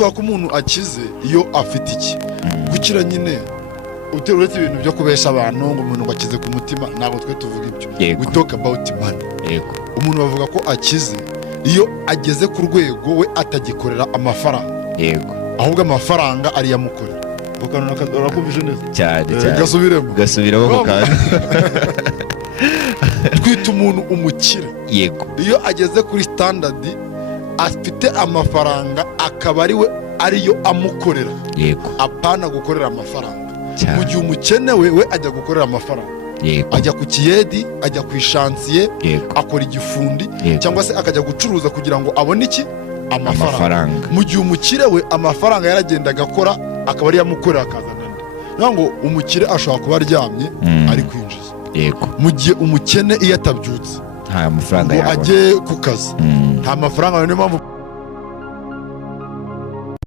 ko umuntu akize iyo afite iki gukira nyine uretse ibintu byo kubesha abantu ngo umuntu bakize ku mutima ntabwo twe tuvuga ibyo we talk about money. Umuntu bavuga ko akize iyo ageze ku rwego we atagikorera amafaranga ahubwo amafaranga ari yamukorera urakumvise neza cyane gasubiremo ko kandi twita umuntu umukire iyo ageze kuri standard afite amafaranga akaba ariyo amukorera apana gukorera amafaranga. Mu gihe umukene we ajya gukorera amafaranga ajya ku kiyedi ajya ku ishansiye akora igifundi cyangwa se akajya gucuruza kugira ngo abone iki amafaranga. Mu gihe umukire we amafaranga yaragenda agakora akaba ari yamukorera akazana nda ngo umukire ashobora kuba aryamye ari kwinjiza mu gihe umukene iyo atabyutse nta mafaranga ngo ajye ku kazi nta mafaranga. Niyo mpamvu